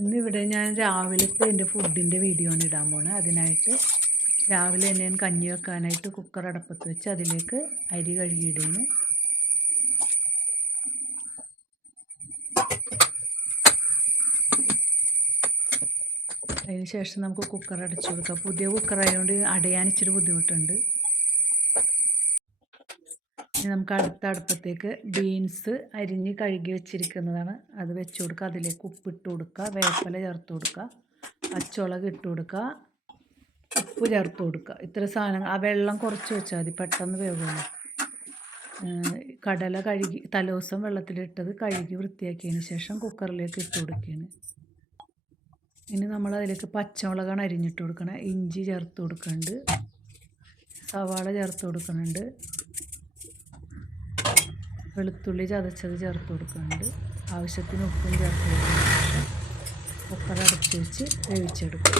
ഇന്നിവിടെ ഞാൻ രാവിലത്തെ എൻ്റെ ഫുഡിൻ്റെ വീഡിയോ ആണ് ഇടാൻ പോണത്. അതിനായിട്ട് രാവിലെ തന്നെ ഞാൻ കഞ്ഞി വെക്കാനായിട്ട് കുക്കർ അടപ്പത്ത് വെച്ച് അതിലേക്ക് അരി കഴുകിയിടുന്നു. അതിന് ശേഷം നമുക്ക് കുക്കർ അടച്ചു കൊടുക്കാം. പുതിയ കുക്കറായതുകൊണ്ട് അടയാൻ ഇച്ചിരി ബുദ്ധിമുട്ടുണ്ട്. ഇനി നമുക്ക് അടുത്ത അടുപ്പത്തേക്ക് ബീൻസ് അരിഞ്ഞ് കഴുകി വെച്ചിരിക്കുന്നതാണ്. അത് വെച്ച് കൊടുക്കുക. അതിലേക്ക് ഉപ്പിട്ട് കൊടുക്കുക, വേപ്പില ചേർത്ത് കൊടുക്കുക, പച്ചമുളക് ഇട്ട് കൊടുക്കുക, ഉപ്പ് ചേർത്ത് കൊടുക്കുക. ഇത്ര സാധനങ്ങൾ. ആ വെള്ളം കുറച്ച് വെച്ചാൽ മതി, പെട്ടെന്ന് വേവുകയാണ്. കടല കഴുകി തലേദിവസം വെള്ളത്തിലിട്ടത് കഴുകി വൃത്തിയാക്കിയതിന് ശേഷം കുക്കറിലേക്ക് ഇട്ട് കൊടുക്കുകയാണ്. ഇനി നമ്മൾ അതിലേക്ക് പച്ചമുളകാണ് അരിഞ്ഞിട്ട് കൊടുക്കണം. ഇഞ്ചി ചേർത്ത് കൊടുക്കുന്നുണ്ട്, സവാള ചേർത്ത് കൊടുക്കുന്നുണ്ട്, വെളുത്തുള്ളി ചതച്ചത് ചേർത്ത് കൊടുക്കുന്നുണ്ട്, ആവശ്യത്തിന് ഉപ്പും ചേർത്ത് കൊടുക്കുന്നുണ്ട്. കുക്കർ അടച്ച് വെച്ച് വേവിച്ചെടുക്കും.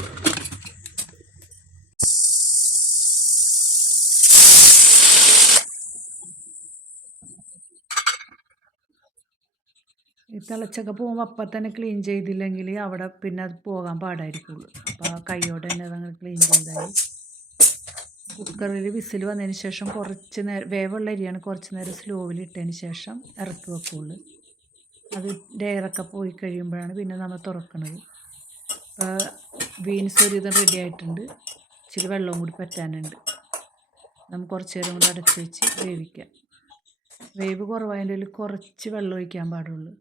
ഈ തിളച്ചൊക്കെ പോകുമ്പോൾ അപ്പം തന്നെ ക്ലീൻ ചെയ്തില്ലെങ്കിൽ അവിടെ പിന്നെ അത് പോകാൻ പാടായിരിക്കുള്ളൂ. അപ്പോൾ ആ കൈയോടെ തന്നെ അതങ്ങനെ ക്ലീൻ ചെയ്താൽ. കുക്കറിൽ വിസിൽ വന്നതിന് ശേഷം കുറച്ച് നേരം, വേവുള്ള അരിയാണ്, കുറച്ച് നേരം സ്ലോവിൽ ഇട്ടതിന് ശേഷം ഇറക്കി വെക്കുള്ളൂ. അത് എയറൊക്കെ പോയി കഴിയുമ്പോഴാണ് പിന്നെ നമ്മൾ തുറക്കുന്നത്. അപ്പോൾ ബീൻസ് ഒരുവിധം റെഡി ആയിട്ടുണ്ട്. ഇച്ചിരി വെള്ളവും കൂടി പറ്റാനുണ്ട്. നമുക്ക് കുറച്ച് നേരം കൂടി അടച്ച് വെച്ച് വേവിക്കാം. വേവ് കുറവായതിൽ കുറച്ച് വെള്ളം ഒഴിക്കാൻ പാടുള്ളൂ.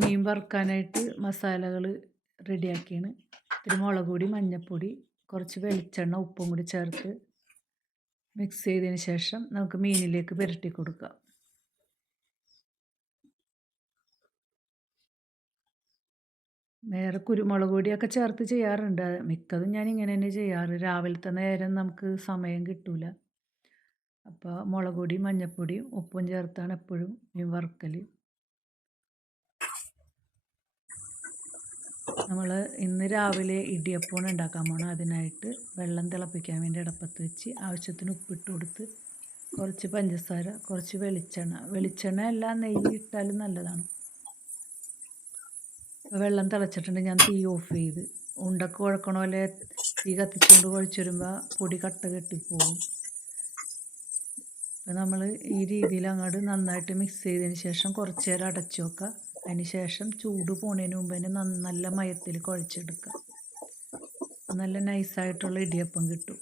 മീൻ വറുക്കാനായിട്ട് മസാലകൾ റെഡിയാക്കിയാണ്. ഇത്തിരി മുളക് പൊടി, മഞ്ഞൾപ്പൊടി, കുറച്ച് വെളിച്ചെണ്ണ, ഉപ്പും കൂടി ചേർത്ത് മിക്സ് ചെയ്തതിന് ശേഷം നമുക്ക് മീനിലേക്ക് പുരട്ടി കൊടുക്കാം. വേറെ കുരുമുളക് പൊടിയൊക്കെ ചേർത്ത് ചെയ്യാറുണ്ട്. മിക്കതും ഞാൻ ഇങ്ങനെ തന്നെ ചെയ്യാറ്. രാവിലത്തെ നേരം നമുക്ക് സമയം കിട്ടില്ല. അപ്പോൾ മുളക് പൊടി, മഞ്ഞൾപ്പൊടിയും ഉപ്പും ചേർത്താണ് എപ്പോഴും മീൻ വറുക്കൽ. നമ്മൾ ഇന്ന് രാവിലെ ഇടിയപ്പമാണ് ഉണ്ടാക്കാൻ പോകണം. അതിനായിട്ട് വെള്ളം തിളപ്പിക്കാൻ വേണ്ടി അടപ്പത്ത് വെച്ച് ആവശ്യത്തിന് ഉപ്പിട്ട് കൊടുത്ത് കുറച്ച് പഞ്ചസാര, കുറച്ച് വെളിച്ചെണ്ണ അല്ല നെയ്യ് ഇട്ടാലും നല്ലതാണ്. വെള്ളം തിളച്ചിട്ടുണ്ട്. ഞാൻ തീ ഓഫ് ചെയ്ത് ഉണ്ടക്ക് കുഴക്കണ പോലെ തീ കത്തിച്ചുകൊണ്ട് കുഴച്ച് വരുമ്പോൾ പൊടി കട്ട കെട്ടിപ്പോവും. അപ്പോൾ നമ്മൾ ഈ രീതിയിൽ അങ്ങോട്ട് നന്നായിട്ട് മിക്സ് ചെയ്തതിന് ശേഷം കുറച്ച് നേരം അടച്ചു വെക്കുക. അതിന് ശേഷം ചൂട് പോണതിന് മുമ്പ് തന്നെ നല്ല മയത്തിൽ കുഴച്ചെടുക്കുക. നല്ല നൈസായിട്ടുള്ള ഇടിയപ്പം കിട്ടും.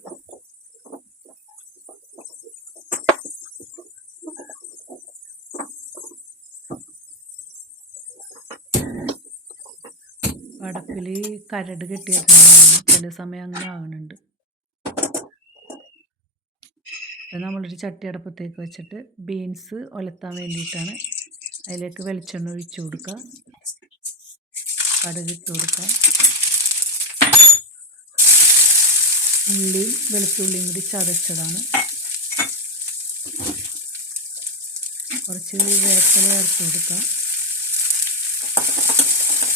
അടപ്പിൽ കരട് കെട്ടിയിട്ടുണ്ടാകും, ചില സമയം അങ്ങനെ ആകുന്നുണ്ട്. നമ്മളൊരു ചട്ടി അടപ്പത്തേക്ക് വെച്ചിട്ട് ബീൻസ് ഒലത്താൻ വേണ്ടിയിട്ടാണ്. അതിലേക്ക് വെളിച്ചെണ്ണ ഒഴിച്ചു കൊടുക്കുക, കടുകിട്ട് കൊടുക്കുക, ഉള്ളിയും വെളുത്തുള്ളിയും കൂടി ചതച്ചതാണ്, കുറച്ച് വേപ്പില ചേർത്ത് കൊടുക്കുക.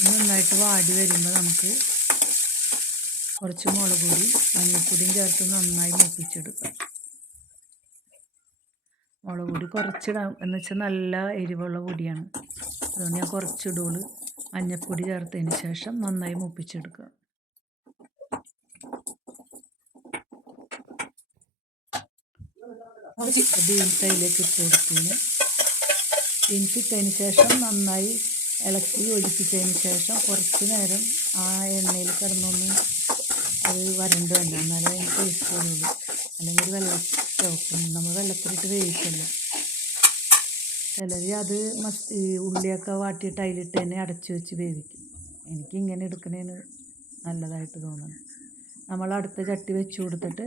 നന്നായിട്ട് വാടി വരുമ്പോൾ നമുക്ക് കുറച്ച് മുളക് പൊടി, മഞ്ഞൾപ്പൊടിയും ചേർത്ത് നന്നായി മൂപ്പിച്ചെടുക്കുക. മുളക് പൊടി കുറച്ചിടാം, എന്ന് വെച്ചാൽ നല്ല എരിവുള്ള പൊടിയാണ്, അതുകൊണ്ട് ഞാൻ കുറച്ചിടുള്ളൂ. മഞ്ഞൾപ്പൊടി ചേർത്തതിന് ശേഷം നന്നായി മൂപ്പിച്ചെടുക്കുക. ബീൻസ് അതിലേക്ക് ഇട്ട് കൊടുത്തതിന് ബീൻസ് ഇട്ടതിന് ശേഷം നന്നായി ഇളക്കി യോജിപ്പിച്ചതിന് ശേഷം കുറച്ച് നേരം ആ എണ്ണയിൽ കിടന്നൊന്ന് അത് വരണ്ട് വേണ്ട, എന്നാലേ അതിന് ടേസ്റ്റ് വരുള്ളൂ. അല്ലെങ്കിൽ വെള്ളം ചോക്കും, നമ്മൾ വെള്ളത്തിലിട്ട് വേവിക്കല്ല. ചിലർ അത് ഉള്ളിയൊക്കെ വാട്ടിയിട്ട് അതിലിട്ട് തന്നെ അടച്ചു വെച്ച് വേവിക്കും. എനിക്കിങ്ങനെ എടുക്കണേന് നല്ലതായിട്ട് തോന്നുന്നു. നമ്മൾ അടുത്ത ചട്ടി വെച്ച് കൊടുത്തിട്ട്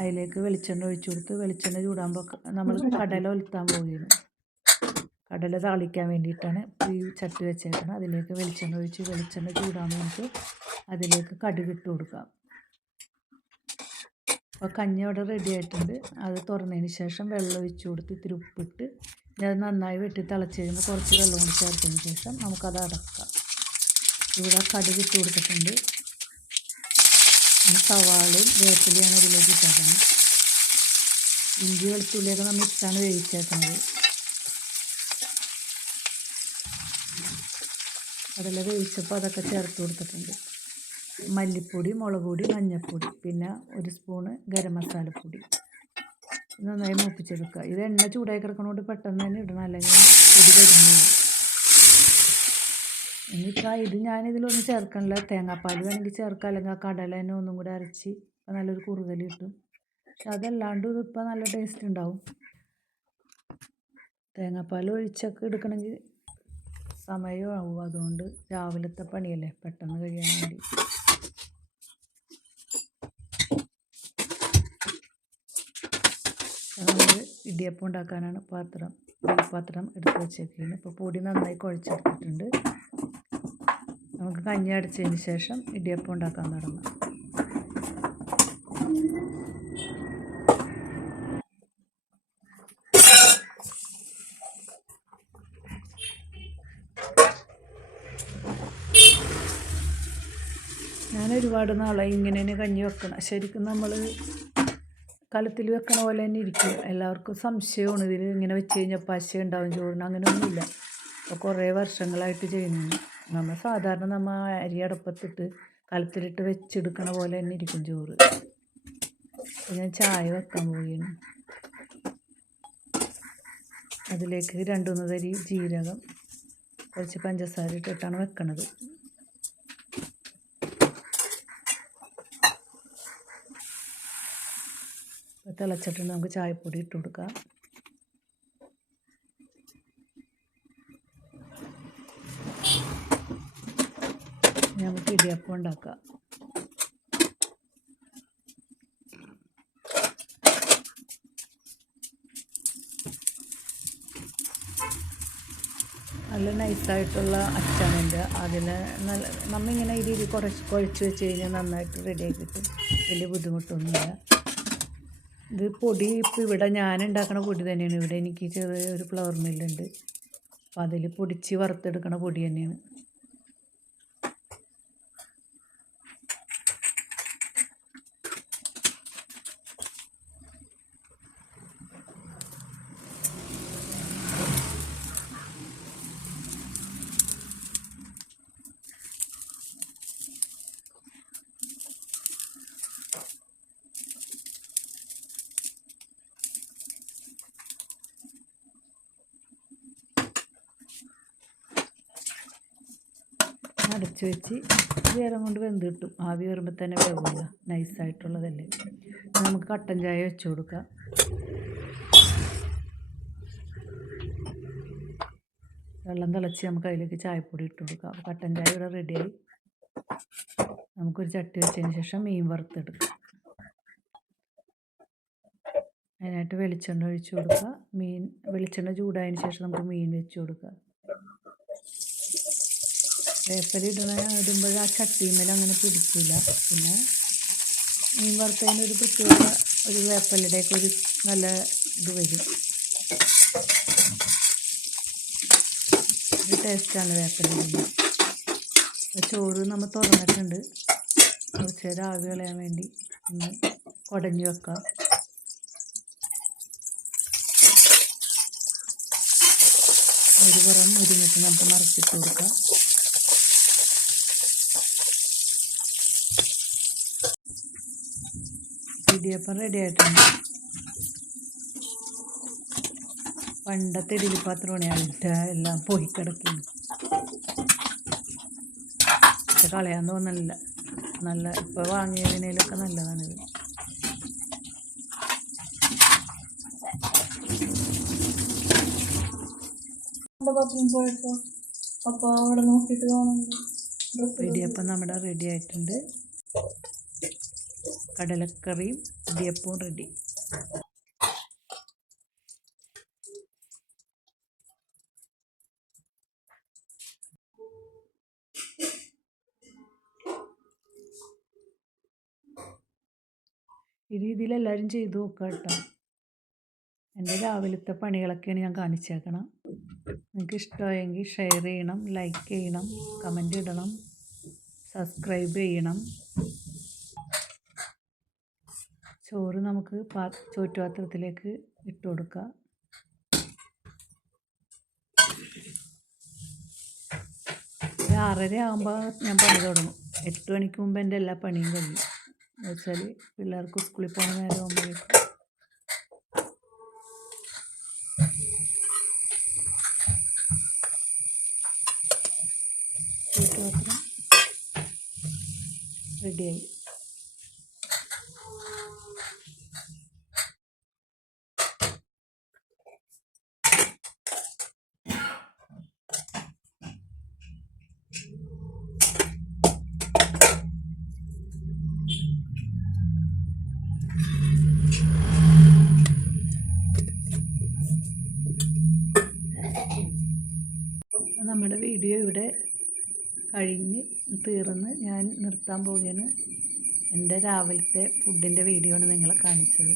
അതിലേക്ക് വെളിച്ചെണ്ണ ഒഴിച്ചു കൊടുത്ത് വെളിച്ചെണ്ണ ചൂടാകുമ്പോൾ നമ്മൾ കടല ഒലത്താൻ പോവുകയാണ്. കടല താളിക്കാൻ വേണ്ടിയിട്ടാണ് ഈ ചട്ടി വെച്ചേക്കണം. അതിലേക്ക് വെളിച്ചെണ്ണ ഒഴിച്ച് വെളിച്ചെണ്ണ ചൂടാകുമ്പോൾ നമുക്ക് അതിലേക്ക് കടുക് ഇട്ട് കൊടുക്കാം. അപ്പോൾ കഞ്ഞി അവിടെ റെഡി ആയിട്ടുണ്ട്. അത് തുറന്നതിന് ശേഷം വെള്ളം ഒഴിച്ച് കൊടുത്ത് ഇത്തിരി ഉപ്പിട്ട് അത് നന്നായി വെട്ടി തിളച്ച് കഴിയുമ്പോൾ കുറച്ച് വെള്ളം കൂടി ചേർത്തതിന് ശേഷം നമുക്കത് അടക്കാം. ഇവിടെ കടുക് ഇട്ട് കൊടുത്തിട്ടുണ്ട്. സവാളയും വേപ്പിലയാണ് അതിലേക്ക് ഇട്ടേക്കുന്നത്. ഇഞ്ചി വെളുത്തുള്ളിയൊക്കെ നമ്മൾ ഇട്ടാണ് വേവിച്ചേക്കുന്നത്. കടല വേവിച്ചപ്പോൾ അതൊക്കെ ചേർത്ത് കൊടുത്തിട്ടുണ്ട്. മല്ലിപ്പൊടി, മുളക് പൊടി, മഞ്ഞൾപ്പൊടി, പിന്നെ 1 സ്പൂണ് ഗരം മസാലപ്പൊടി. നന്നായി മൂപ്പിച്ചെടുക്കുക. ഇത് എണ്ണ ചൂടായി കിടക്കണോണ്ട് പെട്ടെന്ന് തന്നെ ഇടണം, അല്ലെങ്കിൽ പൊടി കരിഞ്ഞു പോകും. ഇനിയിപ്പോൾ ഇത് ഞാനിതിലൊന്നും ചേർക്കണില്ല. തേങ്ങാപ്പാൽ വേണമെങ്കിൽ ചേർക്കാം, അല്ലെങ്കിൽ ആ കടല തന്നെ ഒന്നും കൂടി അരച്ച് നല്ലൊരു കുറുകൽ കിട്ടും. പക്ഷെ അതല്ലാണ്ട് ഇതിപ്പോൾ നല്ല ടേസ്റ്റ് ഉണ്ടാവും. തേങ്ങാപ്പാൽ ഒഴിച്ചൊക്കെ എടുക്കണമെങ്കിൽ സമയമാവും. അതുകൊണ്ട് രാവിലത്തെ പണിയല്ലേ, പെട്ടെന്ന് കഴിയാൻ വേണ്ടി. നമ്മൾ ഇടിയപ്പം ഉണ്ടാക്കാനാണ് പാത്രം എടുത്ത് വെച്ചേക്കുന്നത്. ഇപ്പോൾ പൊടി നന്നായി കുഴച്ചെടുത്തിട്ടുണ്ട്. നമുക്ക് കഞ്ഞി അടച്ചതിന് ശേഷം ഇടിയപ്പം ഉണ്ടാക്കാൻ തുടങ്ങാം. ഞാൻ ഒരുപാട് നാളായി ഇങ്ങനെ തന്നെ കഞ്ഞി വെക്കണം. ശരിക്കും നമ്മൾ കലത്തിൽ വെക്കണ പോലെ തന്നെ ഇരിക്കും. എല്ലാവർക്കും സംശയമാണ് ഇതിൽ ഇങ്ങനെ വെച്ച് കഴിഞ്ഞാൽ പശ ഉണ്ടാവും ചോറിന്. അങ്ങനെയൊന്നുമില്ല. അപ്പോൾ കുറേ വർഷങ്ങളായിട്ട് ചെയ്യുന്നു. നമ്മൾ സാധാരണ അരി അടപ്പത്തിട്ട് കലത്തിലിട്ട് വെച്ചെടുക്കണ പോലെ തന്നെ ഇരിക്കും ചോറ്. ഞാൻ ചായ വെക്കാൻ പോവുകയാണ്. അതിലേക്ക് 2-3 തരി ജീരകം, കുറച്ച് പഞ്ചസാര ഇട്ടിട്ടാണ് വെക്കണത്. തിളച്ചിട്ടുണ്ട്. നമുക്ക് ചായപ്പൊടി ഇട്ട് കൊടുക്കാം. നമുക്ക് ഇടിയപ്പം ഉണ്ടാക്കാം. നല്ല നൈസായിട്ടുള്ള അച്ചാണിൻ്റെ. അതിന് നല്ല നമ്മളിങ്ങനെ ഈ രീതി കുഴച്ച് വെച്ച് കഴിഞ്ഞാൽ നന്നായിട്ട് റെഡിയായി കിട്ടും. വലിയ ബുദ്ധിമുട്ടൊന്നുമില്ല. ഇത് പൊടി ഇപ്പോൾ ഇവിടെ ഞാൻ ഉണ്ടാക്കുന്ന പൊടി തന്നെയാണ്. ഇവിടെ എനിക്ക് ചെറിയൊരു ഫ്ലവർ മില്ലുണ്ട്. അപ്പോൾ അതിൽ പൊടിച്ച് വറുത്തെടുക്കണ പൊടി തന്നെയാണ്. അടച്ചു വെച്ച് നേരം കൊണ്ട് വെന്ത് കിട്ടും. ആവി കയറുമ്പോൾ തന്നെ വേവില്ല, നൈസായിട്ടുള്ളതല്ലേ. നമുക്ക് കട്ടൻ ചായ വെച്ച് കൊടുക്കാം. വെള്ളം തിളച്ച് നമുക്ക് അതിലേക്ക് ചായപ്പൊടി ഇട്ട് കൊടുക്കാം. അപ്പോൾ കട്ടൻ ചായ ഇവിടെ റെഡിയായി. നമുക്കൊരു ചട്ടി വെച്ചതിന് ശേഷം മീൻ വറുത്തെടുക്കാം. അതിനായിട്ട് വെളിച്ചെണ്ണ ഒഴിച്ച് കൊടുക്കുക. വെളിച്ചെണ്ണ ചൂടായതിന് ശേഷം നമുക്ക് മീൻ വെച്ച് കൊടുക്കുക. വേപ്പല ഇടുമ്പോൾ ആ ചട്ടിമേൽ അങ്ങനെ പിടിക്കില്ല. പിന്നെ മീൻ വറുത്തതിന് ഒരു പ്രത്യേക ഒരു വേപ്പലയുടെയൊക്കെ ഒരു നല്ല ഇത് വരും. ഒരു ടേസ്റ്റാണ് വേപ്പല ഇടുമ്പോൾ. ചോറ് നമ്മൾ തുറന്നിട്ടുണ്ട്. കുറച്ച് നേരം ആവി കളയാൻ വേണ്ടി ഒന്ന് കുടഞ്ഞു വെക്കാം. ഒരു പുറം മുരിങ്ങിട്ട് നമുക്ക് മറിച്ചിട്ട് കൊടുക്കാം. ഇടിയപ്പം റെഡി ആയിട്ടുണ്ട്. പണ്ടത്തെ ഇഡലി പാത്രമാണ് എല്ലാം പോയി കിടക്കുന്നു. പക്ഷെ കളയാൻ തോന്നണില്ല. നല്ല ഇപ്പോൾ വാങ്ങിയതിനൊക്കെ നല്ലതാണിത്. ഇടിയപ്പം നമ്മുടെ റെഡി ആയിട്ടുണ്ട്. കടലക്കറിയും ഇടിയപ്പവും റെഡി. ഈ രീതിയിൽ എല്ലാവരും ചെയ്ത് നോക്കുക കേട്ടോ. എൻ്റെ രാവിലത്തെ പണികളൊക്കെയാണ് ഞാൻ കാണിച്ചേക്കണം. നിങ്ങൾക്ക് ഇഷ്ടമായെങ്കിൽ ഷെയർ ചെയ്യണം, ലൈക്ക് ചെയ്യണം, കമൻ്റ് ഇടണം, സബ്സ്ക്രൈബ് ചെയ്യണം. ചോറ് നമുക്ക് ചോറ്റുപാത്രത്തിലേക്ക് ഇട്ട് കൊടുക്കാം. 6:30 ആകുമ്പോൾ ഞാൻ പണി തുടങ്ങും. 8 മണിക്ക് മുമ്പ് എൻ്റെ എല്ലാ പണിയും കഴിയും. എന്ന് വെച്ചാൽ പിള്ളേർക്ക് സ്കൂളിൽ പോകുന്ന നേരം ആകുമ്പോഴേക്കും പാത്രം റെഡിയായി. നമ്മുടെ വീഡിയോ ഇവിടെ കഴിഞ്ഞ് തീർന്ന് ഞാൻ നിർത്താൻ പോവുകയാണ്. എൻ്റെ രാവിലത്തെ ഫുഡിൻ്റെ വീഡിയോ ആണ് നിങ്ങളെ കാണിച്ചത്.